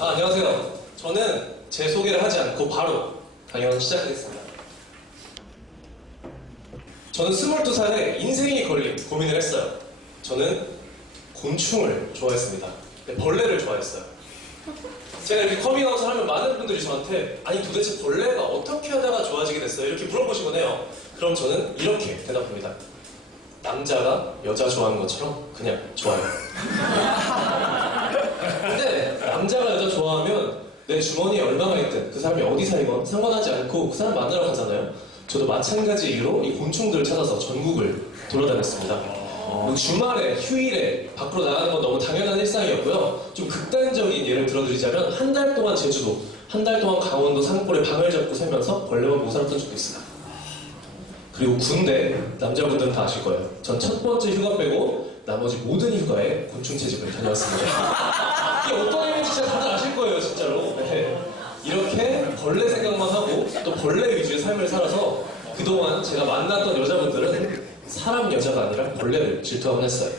안녕하세요. 저는 제 소개를 하지 않고 바로 강연 시작하겠습니다. 저는 22살에 인생이 걸린 고민을 했어요. 저는 곤충을 좋아했습니다. 벌레를 좋아했어요. 제가 이렇게 커밍아웃을 하면 많은 분들이 저한테 아니 도대체 벌레가 어떻게 하다가 좋아지게 됐어요? 이렇게 물어보시곤 해요. 그럼 저는 이렇게 대답합니다. 남자가 여자 좋아하는 것처럼 그냥 좋아요. 근데 남자가 여자 좋아하면 내 주머니에 얼마가 있든 그 사람이 어디 살건 상관하지 않고 그 사람 만나러 가잖아요. 저도 마찬가지 이유로 이 곤충들을 찾아서 전국을 돌아다녔습니다. 주말에, 휴일에 밖으로 나가는 건 너무 당연한 일상이었고요. 좀 극단적인 예를 들어드리자면 한 달 동안 제주도, 한 달 동안 강원도 산골에 방을 잡고 살면서 벌레만 보고 살았던 적도 있어요. 그리고 군대, 남자분들은 다 아실 거예요. 전 첫 번째 휴가 빼고 나머지 모든 휴가에 곤충 채집을 다녀왔습니다. 이게 어떤 의미인지 진짜 다들 아실 거예요, 진짜로. 네. 이렇게 벌레 생각만 하고 또 벌레 위주의 삶을 살아서 그동안 제가 만났던 여자분들은 사람 여자가 아니라 벌레를 질투하곤 했어요.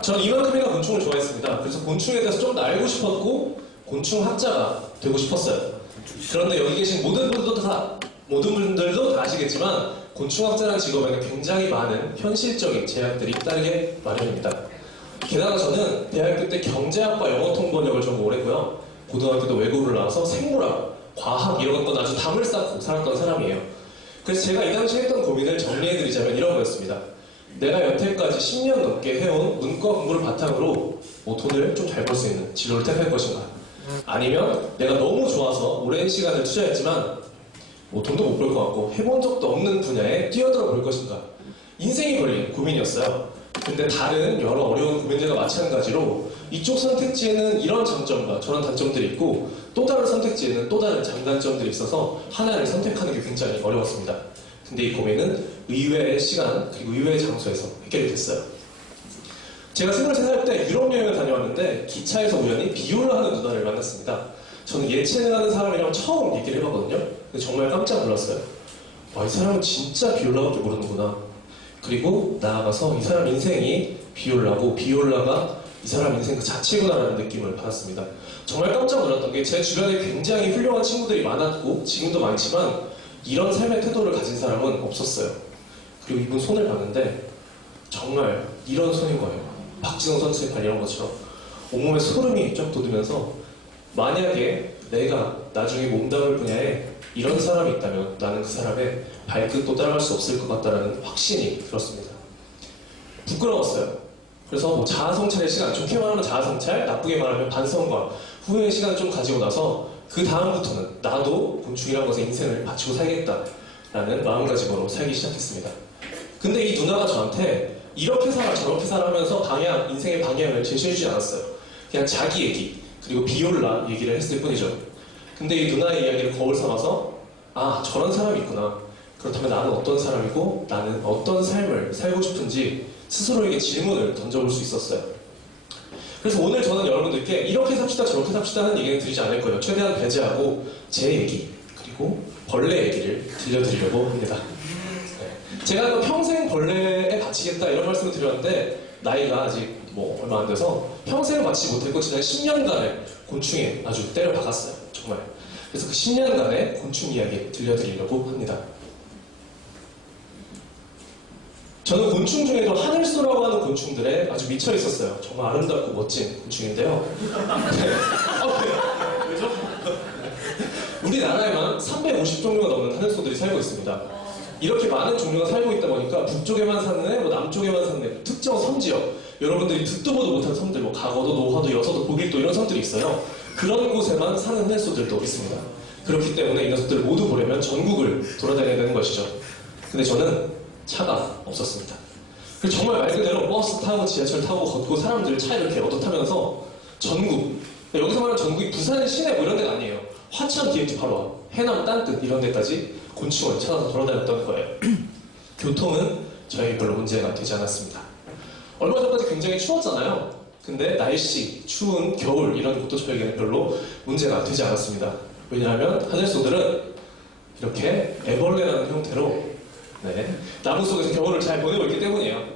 전 이만큼이나 곤충을 좋아했습니다. 그래서 곤충에 대해서 좀 더 알고 싶었고 곤충학자가 되고 싶었어요. 그런데 여기 계신 모든 분들도 다 아시겠지만 곤충학자라는 직업에는 굉장히 많은 현실적인 제약들이 따르게 마련입니다. 게다가 저는 대학교 때 경제학과 영어통번역을 전공을 했고요. 고등학교 때 외국어를 나와서 생물학, 과학 이런 건 아주 담을 쌓고 살았던 사람이에요. 그래서 제가 이 당시 했던 고민을 정리해드리자면 이런 거였습니다. 내가 여태까지 10년 넘게 해온 문과 공부를 바탕으로 돈을 좀 잘 벌 수 있는 진로를 택할 것인가? 아니면 내가 너무 좋아서 오랜 시간을 투자했지만 돈도 못 벌 것 같고 해본 적도 없는 분야에 뛰어들어 볼 것인가? 인생이 걸린 고민이었어요. 근데 다른 여러 어려운 고민들과 마찬가지로 이쪽 선택지에는 이런 장점과 저런 단점들이 있고 또 다른 선택지에는 또 다른 장단점들이 있어서 하나를 선택하는 게 굉장히 어려웠습니다. 근데 이 고민은 의외의 시간 그리고 의외의 장소에서 해결이 됐어요. 제가 23살 때 유럽 여행을 다녀왔는데 기차에서 우연히 비올라 하는 누나를 만났습니다. 저는 예체능 하는 사람이랑 처음 얘기를 해봤거든요. 근데 정말 깜짝 놀랐어요. 와, 이 사람은 진짜 비올라밖에 모르는구나. 그리고 나아가서 이 사람 인생이 비올라고 비올라가 이 사람 인생 그 자체구나라는 느낌을 받았습니다. 정말 깜짝 놀랐던 게 제 주변에 굉장히 훌륭한 친구들이 많았고 지금도 많지만 이런 삶의 태도를 가진 사람은 없었어요. 그리고 이분 손을 봤는데 정말 이런 손인 거예요. 박지성 선수의 발 이런 것처럼 온몸에 소름이 쫙 돋으면서 만약에 내가 나중에 몸담을 분야에 이런 사람이 있다면 나는 그 사람의 발끝도 따라갈 수 없을 것 같다는 확신이 들었습니다. 부끄러웠어요. 그래서 자아성찰의 시간, 좋게 말하면 자아성찰, 나쁘게 말하면 반성과 후회의 시간을 좀 가지고 나서 그 다음부터는 나도 곤충이라는 것에 인생을 바치고 살겠다라는 마음가짐으로 살기 시작했습니다. 근데 이 누나가 저한테 이렇게 살아 저렇게 살아 하면서 인생의 방향을 제시해주지 않았어요. 그냥 자기 얘기 그리고 비올라 얘기를 했을 뿐이죠. 근데 이 누나의 이야기를 거울 삼아서 아, 저런 사람이 있구나. 그렇다면 나는 어떤 사람이고 나는 어떤 삶을 살고 싶은지 스스로에게 질문을 던져볼 수 있었어요. 그래서 오늘 저는 여러분들께 이렇게 삽시다 저렇게 삽시다 하는 얘기는 드리지 않을 거예요. 최대한 배제하고 제 얘기 그리고 벌레 얘기를 들려드리려고 합니다. 네. 제가 평생 벌레에 바치겠다 이런 말씀을 드렸는데 나이가 아직 얼마 안 돼서 평생을 바치지 못했고 지난 10년간을 곤충에 아주 때려 박았어요. 정말. 그래서 그 10년간의 곤충 이야기 들려드리려고 합니다. 저는 곤충 중에도 하늘소라고 하는 곤충들에 아주 미쳐 있었어요. 정말 아름답고 멋진 곤충인데요. 왜죠? 우리나라에만 350종류가 넘는 하늘소들이 살고 있습니다. 이렇게 많은 종류가 살고 있다 보니까 북쪽에만 사는 애, 남쪽에만 사는 애, 특정 섬지역, 여러분들이 듣도 보도 못한 섬들, 가거도, 노화도, 여서도, 보길도 이런 섬들이 있어요. 그런 곳에만 사는 하늘소들도 있습니다. 그렇기 때문에 이 녀석들을 모두 보려면 전국을 돌아다녀야 되는 것이죠. 근데 저는 차가 없었습니다. 그래서 정말 말 그대로 버스 타고 지하철 타고 걷고 사람들 차 이렇게 얻어 타면서 전국, 여기서 말하는 전국이 부산 시내 이런 데가 아니에요. 화천 DMZ 바로 앞, 해남 땅끝 이런 데까지 곤충을 찾아서 돌아다녔던 거예요. 교통은 저에게 별로 문제가 되지 않았습니다. 얼마 전까지 굉장히 추웠잖아요. 근데 날씨, 추운 겨울 이런 것도 저에게는 별로 문제가 되지 않았습니다. 왜냐하면 하늘소들은 이렇게 애벌레라는 형태로 나무 속에서 겨울을 잘 보내고 있기 때문이에요.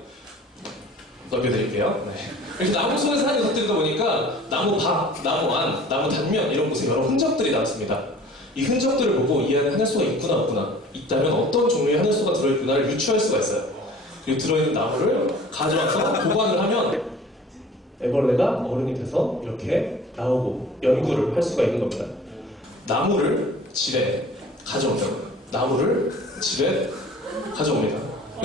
넘겨드릴게요. 이렇게 나무 속에 사는 녀석들이다 보니까 나무 밖, 나무 안, 나무 단면 이런 곳에 여러 흔적들이 나왔습니다. 이 흔적들을 보고 이 안에 하늘소가 있구나 없구나, 있다면 어떤 종류의 하늘소가 들어있구나를 유추할 수가 있어요. 그리고 들어있는 나무를 가져와서 보관을 하면 애벌레가 어른이 돼서 이렇게 나오고 연구를 할 수가 있는 겁니다. 나무를 집에 가져온다고요. 나무를 집에 가져옵니다.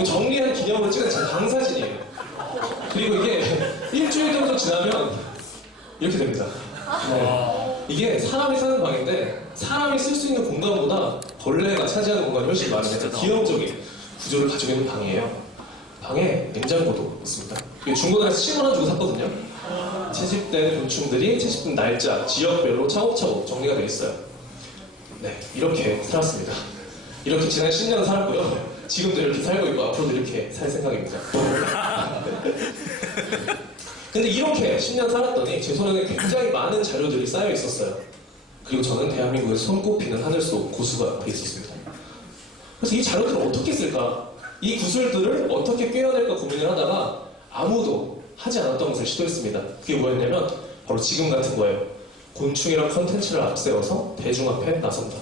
정리한 기념으로 찍은 제 방사진이에요. 그리고 이게 일주일 정도 지나면 이렇게 됩니다. 이게 사람이 사는 방인데 사람이 쓸 수 있는 공간보다 벌레가 차지하는 공간이 훨씬 많은 기형적인 구조를 가지고 있는 방이에요. 방에 냉장고도 있습니다. 중고나라에서 10,000원 주고 샀거든요. 채집된 곤충들이 채집된 날짜, 지역별로 차곡차곡 정리가 되어 있어요. 이렇게 살았습니다. 이렇게 지난 10년은 살았고요. 지금도 이렇게 살고 있고 앞으로도 이렇게 살 생각입니다. 근데 이렇게 10년 살았더니 제 손에는 굉장히 많은 자료들이 쌓여 있었어요. 그리고 저는 대한민국에서 손꼽히는 하늘소 고수가 돼 있었습니다. 그래서 이 자료들을 어떻게 쓸까? 이 구슬들을 어떻게 꿰어낼까 고민을 하다가 아무도 하지 않았던 것을 시도했습니다. 그게 뭐였냐면 바로 지금 같은 거예요. 곤충이란 컨텐츠를 앞세워서 대중 앞에 나선다.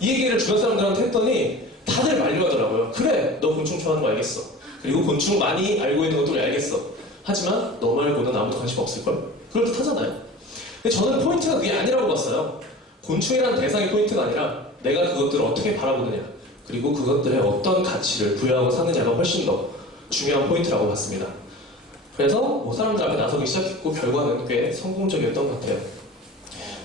이 얘기를 주변 사람들한테 했더니 다들 만류하더라고요. 그래, 너 곤충 좋아하는 거 알겠어. 그리고 곤충 많이 알고 있는 것도 알겠어. 하지만 너 말고는 아무도 관심 없을걸? 그럴듯하잖아요. 근데 저는 포인트가 그게 아니라고 봤어요. 곤충이란 대상이 포인트가 아니라 내가 그것들을 어떻게 바라보느냐, 그리고 그것들에 어떤 가치를 부여하고 사느냐가 훨씬 더 중요한 포인트라고 봤습니다. 그래서 사람들 앞에 나서기 시작했고 결과는 꽤 성공적이었던 것 같아요.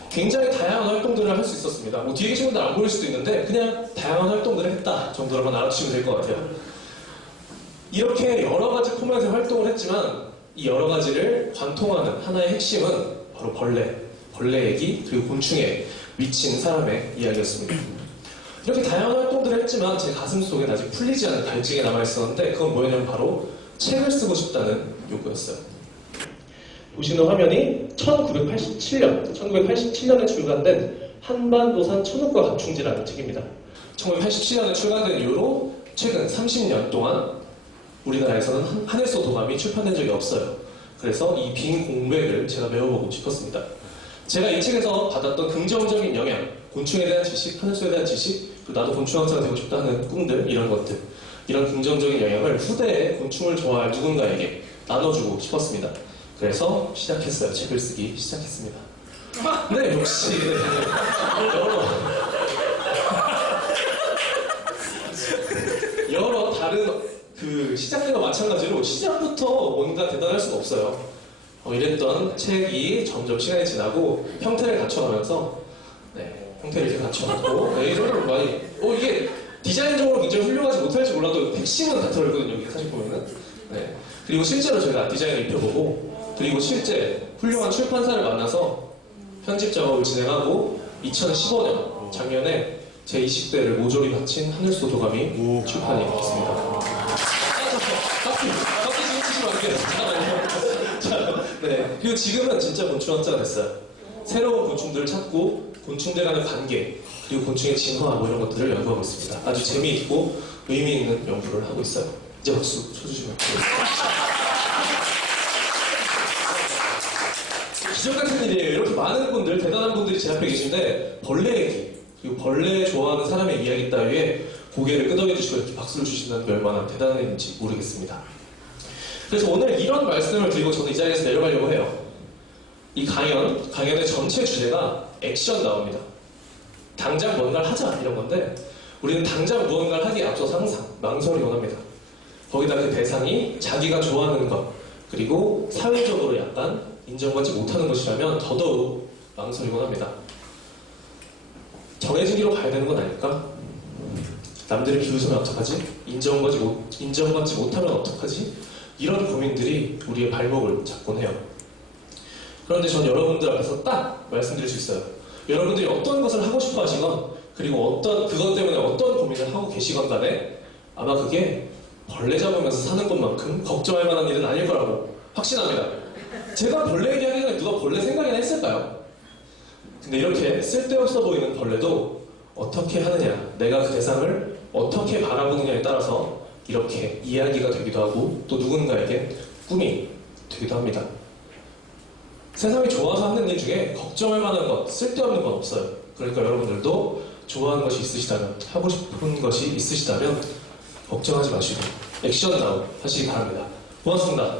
굉장히 다양한 활동들을 할 수 있었습니다. 뒤에 계신 분들 안 보일 수도 있는데 그냥 다양한 활동들을 했다 정도로만 알아주시면 될 것 같아요. 이렇게 여러 가지 포맷의 활동을 했지만 이 여러 가지를 관통하는 하나의 핵심은 바로 벌레 얘기, 그리고 곤충에 미친 사람의 이야기였습니다. 이렇게 다양한 활동들을 했지만 제 가슴 속에 아직 풀리지 않은 갈증이 남아있었는데 그건 뭐였냐면 바로 책을 쓰고 싶다는 욕구였어요. 보시는 화면이 1987년에 출간된 한반도산 천흑과 곤충지라는 책입니다. 1987년에 출간된 이후로 최근 30년 동안 우리나라에서는 하늘소 도감이 출판된 적이 없어요. 그래서 이 빈 공백을 제가 메워보고 싶었습니다. 제가 이 책에서 받았던 긍정적인 영향, 곤충에 대한 지식, 하늘소에 대한 지식, 그리고 나도 곤충학자가 되고 싶다는 꿈들, 이런 것들, 이런 긍정적인 영향을 후대에 곤충을 좋아할 누군가에게 나눠주고 싶었습니다. 그래서 시작했어요. 책을 쓰기 시작했습니다. 네, 역시 여러 다른 시작 때와 마찬가지로 시작부터 뭔가 대단할 수가 없어요. 이랬던 책이 점점 시간이 지나고 형태를 갖춰가면서 형태를 이렇게 갖춰갖고 이 정도로 많이 이게 디자인적으로 굉장히 훌륭하지 못할지 몰라도 핵심은 다 들어있거든요. 여기 사실 보면은 그리고 실제로 제가 디자인을 입혀보고 그리고 실제 훌륭한 출판사를 만나서 편집 작업을 진행하고 2015년 작년에 제 20대를 모조리 바친 하늘소 도감이 출판이 됐습니다. 박수 지금 치시면 안 돼요. 잠깐만요. 그리고 지금은 진짜 곤충학자가 됐어요. 새로운 곤충들을 찾고 곤충들 간의 관계, 그리고 곤충의 진화 이런 것들을 연구하고 있습니다. 아주 재미있고 의미 있는 연구를 하고 있어요. 이제 박수 쳐주시면 돼요. 기적 같은 일이에요. 이렇게 많은 분들, 대단한 분들이 제 앞에 계신데 벌레 얘기, 그리고 벌레 좋아하는 사람의 이야기 따위에 고개를 끄덕여 주시고 이렇게 박수를 주신다는 게 얼마나 대단한지 모르겠습니다. 그래서 오늘 이런 말씀을 드리고 저는 이 자리에서 내려가려고 해요. 이 강연의 전체 주제가 액션 나옵니다. 당장 뭔가를 하자 이런 건데 우리는 당장 무언가를 하기에 앞서서 항상 망설이 원합니다. 거기다 그 대상이 자기가 좋아하는 것, 그리고 사회적으로 약간 인정받지 못하는 것이라면 더더욱 망설이곤 합니다. 정해진 길로 가야 되는 건 아닐까? 남들이 비웃으면 어떡하지? 인정받지 못하면 어떡하지? 이런 고민들이 우리의 발목을 잡곤 해요. 그런데 전 여러분들 앞에서 딱 말씀드릴 수 있어요. 여러분들이 어떤 것을 하고 싶어 하시건, 그리고 그것 때문에 어떤 고민을 하고 계시건 간에 아마 그게 벌레 잡으면서 사는 것만큼 걱정할 만한 일은 아닐 거라고 확신합니다. 제가 벌레 얘기하기 전에 누가 벌레 생각이나 했을까요? 근데 이렇게 쓸데없어 보이는 벌레도 어떻게 하느냐, 내가 그 대상을 어떻게 바라보느냐에 따라서 이렇게 이야기가 되기도 하고 또 누군가에게 꿈이 되기도 합니다. 세상이 좋아서 하는 일 중에 걱정할 만한 것, 쓸데없는 건 없어요. 그러니까 여러분들도 좋아하는 것이 있으시다면, 하고 싶은 것이 있으시다면 걱정하지 마시고 액션 다운 하시기 바랍니다. 고맙습니다.